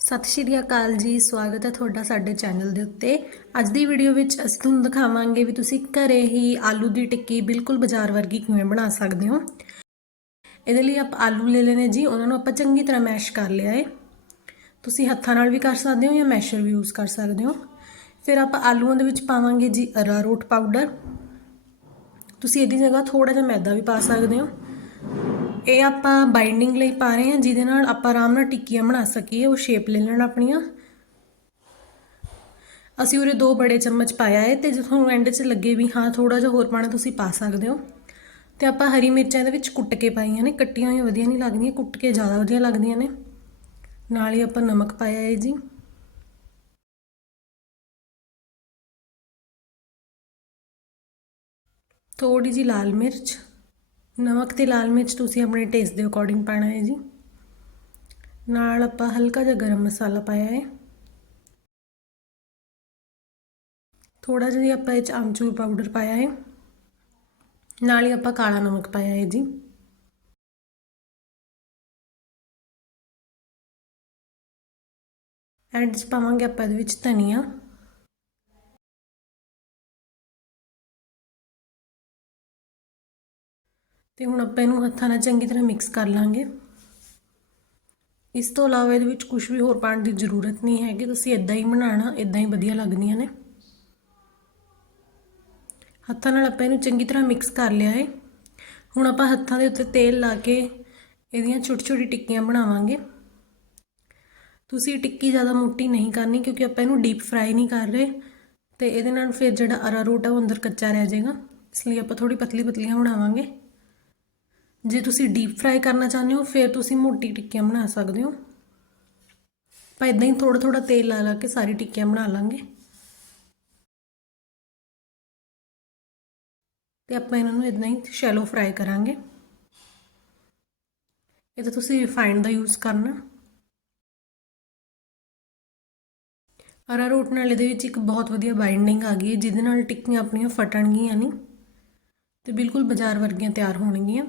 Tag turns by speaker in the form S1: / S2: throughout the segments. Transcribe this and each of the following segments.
S1: ਸਤਿ ਸ਼੍ਰੀ ਅਕਾਲ ਜੀ, ਸਵਾਗਤ ਹੈ ਤੁਹਾਡਾ ਸਾਡੇ ਚੈਨਲ ਦੇ ਉੱਤੇ। ਅੱਜ ਦੀ ਵੀਡੀਓ ਵਿੱਚ ਅਸੀਂ ਤੁਹਾਨੂੰ ਦਿਖਾਵਾਂਗੇ ਵੀ ਤੁਸੀਂ ਘਰੇ ਹੀ ਆਲੂ ਦੀ ਟਿੱਕੀ ਬਿਲਕੁਲ ਬਾਜ਼ਾਰ ਵਰਗੀ ਕਿਵੇਂ ਬਣਾ ਸਕਦੇ ਹੋ। ਇਹਦੇ ਲਈ ਆਪਾਂ ਆਲੂ ਲੈ ਲੈਣੇ ਜੀ, ਉਹਨਾਂ ਨੂੰ ਆਪਾਂ ਚੰਗੀ ਤਰ੍ਹਾਂ ਮੈਸ਼ ਕਰ ਲਿਆ ਹੈ ਤੁਸੀਂ ਹੱਥਾਂ ਨਾਲ ਵੀ ਕਰ ਸਕਦੇ ਹੋ ਜਾਂ ਮੈਸ਼ਰ ਵੀ ਯੂਜ਼ ਕਰ ਸਕਦੇ ਹੋ। ਫਿਰ ਆਪਾਂ ਆਲੂਆਂ ਦੇ ਵਿੱਚ ਪਾਵਾਂਗੇ ਜੀ ਅਰਾਰੋਟ ਪਾਊਡਰ। ਤੁਸੀਂ ਇਹਦੀ ਜਗ੍ਹਾ ਥੋੜਾ ਜਿਹਾ ਮੈਦਾ ਵੀ ਪਾ ਸਕਦੇ ਹੋ। ਇਹ ਆਪਾਂ ਬਾਈਂਡਿੰਗ ਲਈ ਪਾ ਰਹੇ ਹਾਂ, ਜਿਹਦੇ ਨਾਲ ਆਪਾਂ ਆਰਾਮ ਨਾਲ ਟਿੱਕੀਆਂ ਬਣਾ ਸਕੀਏ, ਉਹ ਸ਼ੇਪ ਲੈ ਲੈਣ ਆਪਣੀਆਂ। ਅਸੀਂ ਉਰੇ ਦੋ ਬੜੇ ਚਮਚ ਪਾਇਆ ਹੈ ਤੇ ਜੇ ਤੁਹਾਨੂੰ ਐਂਡ 'ਚ ਲੱਗੇ ਵੀ ਹਾਂ ਥੋੜਾ ਜਿਹਾ ਹੋਰ ਪਾਣਾ, ਤੁਸੀਂ ਪਾ ਸਕਦੇ ਹੋ। ਤੇ ਆਪਾਂ ਹਰੀ ਮਿਰਚਾਂ ਇਹਦੇ ਵਿੱਚ ਕੁੱਟ ਕੇ ਪਾਈਆਂ ਨੇ, ਕੱਟੀਆਂ ਹੋਈਆਂ ਵਧੀਆ ਨਹੀਂ ਲੱਗਦੀਆਂ, ਕੁੱਟ ਕੇ ਜ਼ਿਆਦਾ ਵਧੀਆ ਲੱਗਦੀਆਂ ਨੇ। ਨਾਲ ਹੀ ਆਪਾਂ ਨਮਕ ਪਾਇਆ ਹੈ ਜੀ। ਥੋੜੀ ਜੀ ਲਾਲ ਮਿਰਚ। ਨਮਕ ਤੇ ਲਾਲ ਮਿਰਚ ਤੁਸੀਂ ਆਪਣੇ ਟੇਸਟ ਦੇ ਅਕੋਰਡਿੰਗ ਪਾਣਾ ਹੈ ਜੀ। ਨਾਲ ਆਪਾਂ ਹਲਕਾ ਜਿਹਾ ਗਰਮ ਮਸਾਲਾ ਪਾਇਆ ਹੈ। ਥੋੜਾ ਜਿਹਾ ਆਪਾਂ ਇਹ ਚ ਆਮਚੂਰ ਪਾਊਡਰ ਪਾਇਆ ਹੈ। ਨਾਲ ਹੀ ਆਪਾਂ ਕਾਲਾ ਨਮਕ ਪਾਇਆ ਹੈ ਜੀ। ਐਂਡ ਚ ਪਾਵਾਂਗੇ ਆਪਾਂ ਇਹਦੇ ਵਿੱਚ ਧਨੀਆ। ਤੇ ਹੁਣ ਆਪਾਂ ਇਹਨੂੰ ਹੱਥਾਂ ਨਾਲ ਚੰਗੀ ਤਰ੍ਹਾਂ ਮਿਕਸ ਕਰ ਲਾਂਗੇ। ਇਸ ਤੋਂ ਇਲਾਵਾ ਇਹਦੇ ਵਿੱਚ ਕੁਝ ਵੀ ਹੋਰ ਪਾਉਣ ਦੀ ਜ਼ਰੂਰਤ ਨਹੀਂ ਹੈਗੀ। ਤੁਸੀਂ ਇਦਾਂ ਹੀ ਬਣਾਉਣਾ ਇਦਾਂ ਹੀ ਵਧੀਆ ਲੱਗਦੀਆਂ ਨੇ। ਹੱਥਾਂ ਨਾਲ ਆਪਾਂ ਇਹਨੂੰ ਚੰਗੀ ਤਰ੍ਹਾਂ ਮਿਕਸ ਕਰ ਲਿਆ ਹੈ ਹੁਣ ਆਪਾਂ ਹੱਥਾਂ ਦੇ ਉੱਤੇ ਤੇਲ ਲਾ ਕੇ ਇਹਦੀਆਂ ਛੋਟੀ ਛੋਟੀ ਟਿੱਕੀਆਂ ਬਣਾਵਾਂਗੇ। ਤੁਸੀਂ ਟਿੱਕੀ ਜ਼ਿਆਦਾ ਮੋਟੀ ਨਹੀਂ ਕਰਨੀ ਕਿਉਂਕਿ ਆਪਾਂ ਇਹਨੂੰ ਡੀਪ ਫਰਾਈ ਨਹੀਂ ਕਰ ਰਹੇ। ਤੇ ਇਹਦੇ ਨਾਲ ਫਿਰ ਜਿਹੜਾ ਅਰਾਰੋਟ ਆ ਉਹ ਅੰਦਰ ਕੱਚਾ ਰਹਿ ਜਾਏਗਾ। ਇਸ ਲਈ ਆਪਾਂ ਥੋੜੀ ਪਤਲੀ ਪਤਲੀਆਂ ਬਣਾਵਾਂਗੇ। ਜੇ ਤੁਸੀਂ ਡੀਪ ਫਰਾਈ ਕਰਨਾ ਚਾਹੁੰਦੇ ਹੋ, ਫਿਰ ਤੁਸੀਂ ਮੋਟੀ ਟਿੱਕੀਆਂ ਬਣਾ ਸਕਦੇ ਹੋ। ਆਪਾਂ ਇਦਾਂ ਹੀ ਥੋੜਾ ਥੋੜਾ ਤੇਲ ਲਾ ਲਾ ਕੇ ਸਾਰੀ ਟਿੱਕੀਆਂ ਬਣਾ ਲਾਂਗੇ। ਤੇ ਆਪਾਂ ਇਹਨਾਂ ਨੂੰ ਇਦਾਂ ਹੀ ਸ਼ੈਲੋ ਫਰਾਈ ਕਰਾਂਗੇ। ਇਹ ਤਾਂ ਤੁਸੀਂ ਰਿਫਾਈਨਡ ਦਾ ਯੂਜ਼ ਕਰਨਾ। ਅਰਾਰੋਟ ਨਾਲ ਇਹਦੇ ਵਿੱਚ ਇੱਕ ਬਹੁਤ ਵਧੀਆ ਬਾਈਂਡਿੰਗ ਆ ਗਈ ਹੈ, ਜਿਹਦੇ ਨਾਲ ਟਿੱਕੀਆਂ ਆਪਣੀਆਂ ਫਟਣਗੀਆਂ ਨਹੀਂ। ਤੇ ਬਿਲਕੁਲ ਬਾਜ਼ਾਰ ਵਰਗੀਆਂ ਤਿਆਰ ਹੋਣਗੀਆਂ।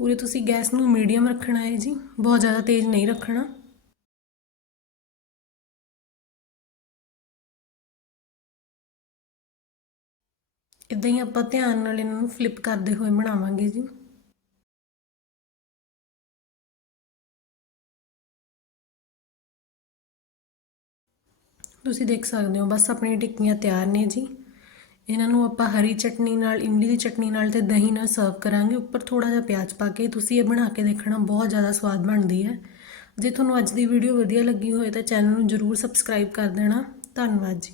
S1: ਉਰੇ ਤੁਸੀਂ ਗੈਸ ਨੂੰ ਮੀਡੀਅਮ ਰੱਖਣਾ ਹੈ ਜੀ, ਬਹੁਤ ਜ਼ਿਆਦਾ ਤੇਜ਼ ਨਹੀਂ ਰੱਖਣਾ। ਇਦਾਂ ਹੀ ਆਪਾਂ ਧਿਆਨ ਨਾਲ ਇਹਨਾਂ ਨੂੰ ਫਲਿੱਪ ਕਰਦੇ ਹੋਏ ਬਣਾਵਾਂਗੇ ਜੀ। ਤੁਸੀਂ ਦੇਖ ਸਕਦੇ ਹੋ, ਬਸ ਆਪਣੀਆਂ ਟਿੱਕੀਆਂ ਤਿਆਰ ਨੇ ਜੀ। ਇਹਨਾਂ ਨੂੰ ਆਪਾਂ ਹਰੀ ਚਟਨੀ ਨਾਲ, ਇਮਲੀ ਦੀ ਚਟਨੀ ਨਾਲ ਤੇ ਦਹੀਂ ਨਾਲ ਸਰਵ ਕਰਾਂਗੇ। ਉੱਪਰ ਥੋੜਾ ਜਿਹਾ ਪਿਆਜ਼ ਪਾ ਕੇ ਤੁਸੀਂ ਇਹ ਬਣਾ ਕੇ ਦੇਖਣਾ, ਬਹੁਤ ਜ਼ਿਆਦਾ ਸਵਾਦ ਬਣਦੀ ਹੈ। ਜੇ ਤੁਹਾਨੂੰ ਅੱਜ ਦੀ ਵੀਡੀਓ ਵਧੀਆ ਲੱਗੀ ਹੋਵੇ ਤਾਂ ਚੈਨਲ ਨੂੰ ਜਰੂਰ ਸਬਸਕ੍ਰਾਈਬ ਕਰ ਦੇਣਾ। ਧੰਨਵਾਦ ਜੀ।